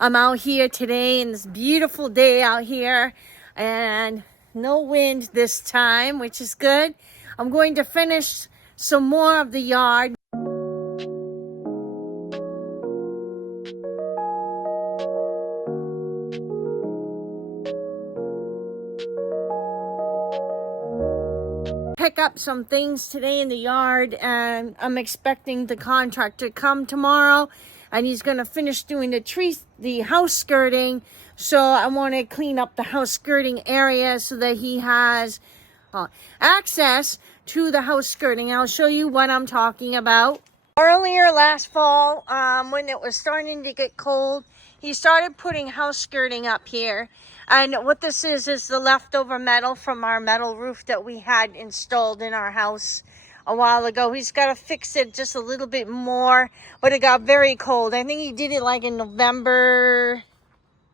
I'm out here today in this beautiful day out here and no wind this time, which is good. I'm going to finish some more of the yard. Pick up some things today in the yard, and I'm expecting the contractor to come tomorrow, and he's going to finish doing the house skirting. So I want to clean up the house skirting area so that he has access to the house skirting. I'll show you what I'm talking about. Earlier last fall, when it was starting to get cold, he started putting house skirting up here. And what this is the leftover metal from our metal roof that we had installed in our house a while ago. He's got to fix it just a little bit more, but it got very cold. I think he did it like in November,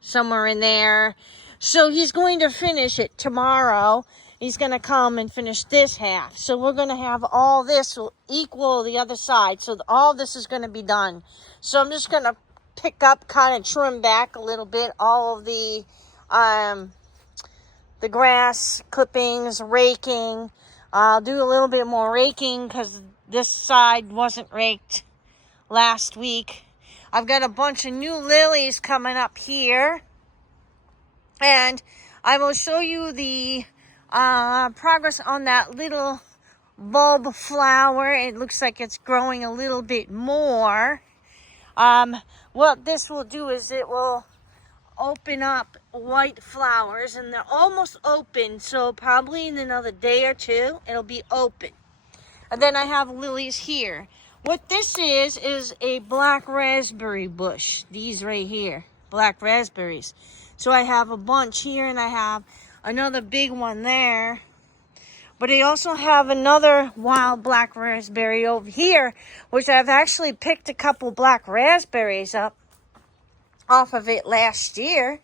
somewhere in there. So he's going to finish it tomorrow. He's going to come and finish this half. So we're going to have all this will equal the other side. So all this is going to be done. So I'm just going to pick up, kind of trim back a little bit, all of the grass clippings, raking. I'll do a little bit more raking because this side wasn't raked last week. I've got a bunch of new lilies coming up here, and I will show you the progress on that little bulb flower. It looks like it's growing a little bit more. What this will do is it will open up white flowers, and they're almost open, so probably in another day or two it'll be open. And then I have lilies here. What this is a black raspberry bush. These right here, black raspberries. So I have a bunch here, and I have another big one there. But I also have another wild black raspberry over here, which I've actually picked a couple black raspberries up off of it last year.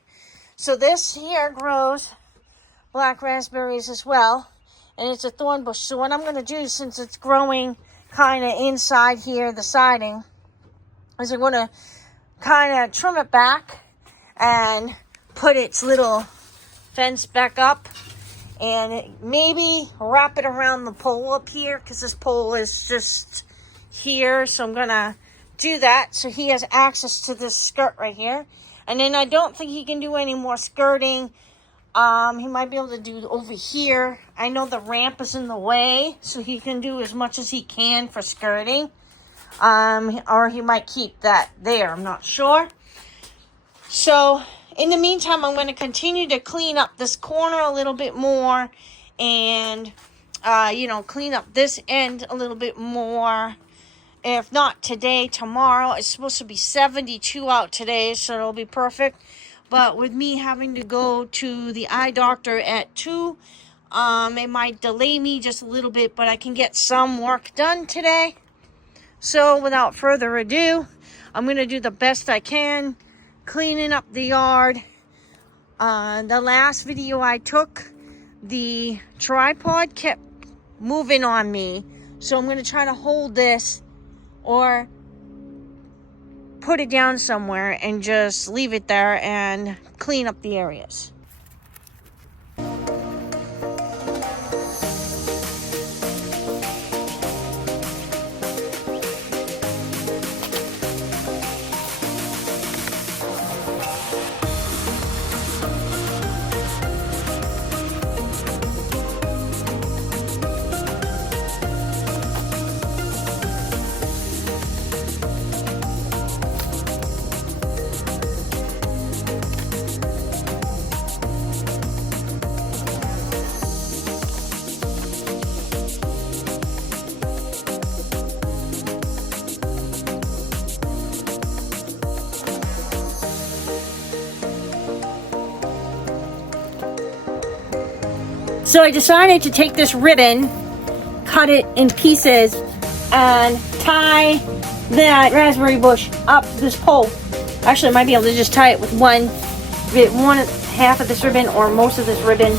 So this here grows black raspberries as well, and it's a thorn bush. So what I'm going to do, since it's growing kind of inside here, the siding, is I'm going to kind of trim it back and put its little fence back up, and maybe wrap it around the pole up here, because this pole is just here. So I'm going to do that so he has access to this skirt right here. And then I don't think he can do any more skirting. He might be able to do over here. I know the ramp is in the way, so he can do as much as he can for skirting. Or he might keep that there, I'm not sure. So in the meantime, I'm going to continue to clean up this corner a little bit more, and clean up this end a little bit more. If not today, tomorrow. It's supposed to be 72 out today, so it'll be perfect. But with me having to go to the eye doctor at 2, it might delay me just a little bit, but I can get some work done today. So without further ado, I'm going to do the best I can cleaning up the yard. The last video I took, the tripod kept moving on me. So I'm going to try to hold this or put it down somewhere and just leave it there and clean up the areas. So I decided to take this ribbon, cut it in pieces, and tie that raspberry bush up this pole. Actually, I might be able to just tie it with one half of this ribbon or most of this ribbon.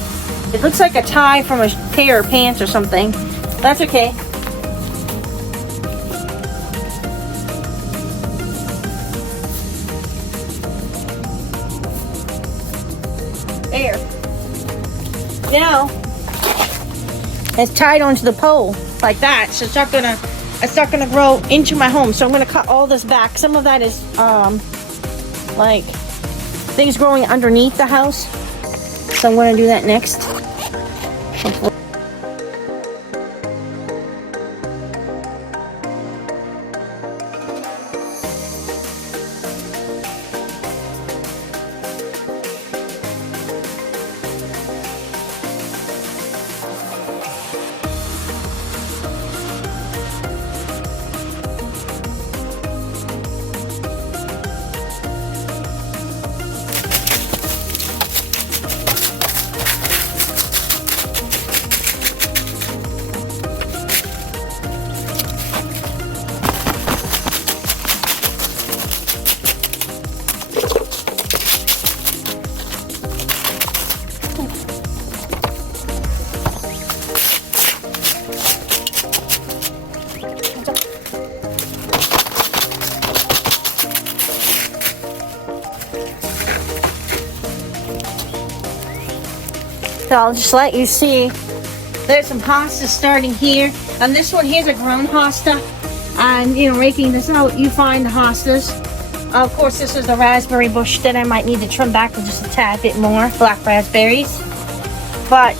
It looks like a tie from a pair of pants or something. That's okay. There. Now, it's tied onto the pole like that, so it's not gonna grow into my home. So I'm gonna cut all this back. Some of that is like things growing underneath the house. So I'm gonna do that next. So I'll just let you see. There's some hostas starting here, and this one here's a grown hosta. And you know, raking this out, you find the hostas. Of course, this is a raspberry bush that I might need to trim back with just a tad bit more black raspberries. But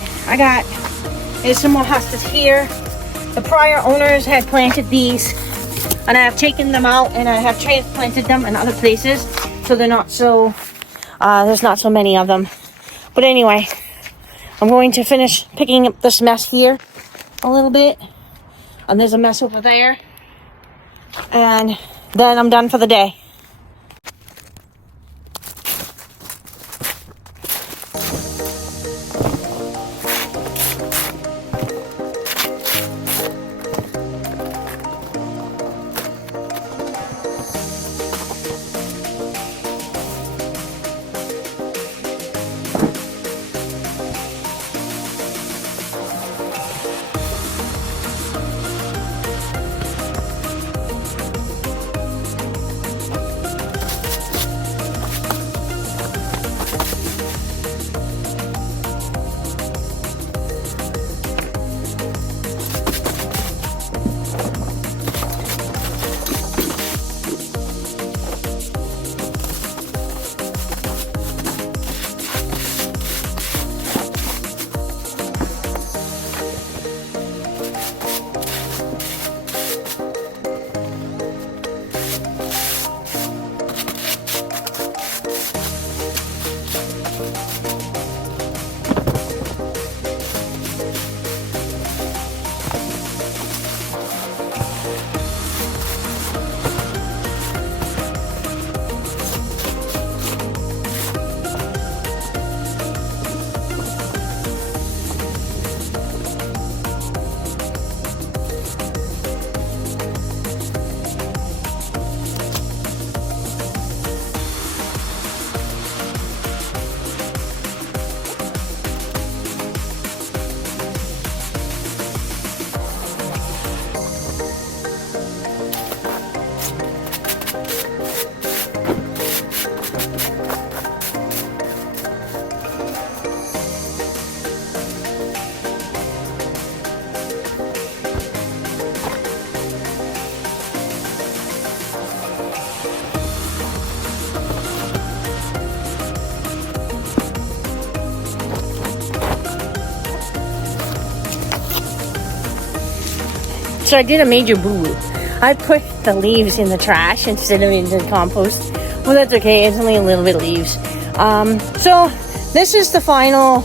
there's some more hostas here. The prior owners had planted these, and I have taken them out and I have transplanted them in other places, so they're not so there's not so many of them. But anyway, I'm going to finish picking up this mess here a little bit, and there's a mess over there, and then I'm done for the day. So I did a major boo-boo. I put the leaves in the trash instead of into the compost. Well, that's okay. It's only a little bit of leaves. So this is the final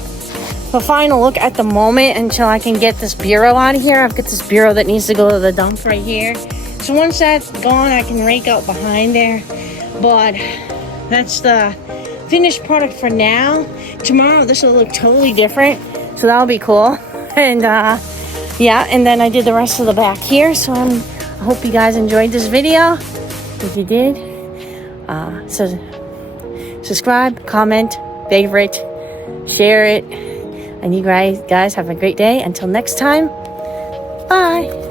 look at the moment until I can get this bureau out of here. I've got this bureau that needs to go to the dump right here. So once that's gone, I can rake out behind there. But that's the finished product for now. Tomorrow this will look totally different, so that'll be cool. And yeah, and then I did the rest of the back here. So I hope you guys enjoyed this video. If you did, so subscribe, comment, favorite, share it, and you guys have a great day. Until next time, bye.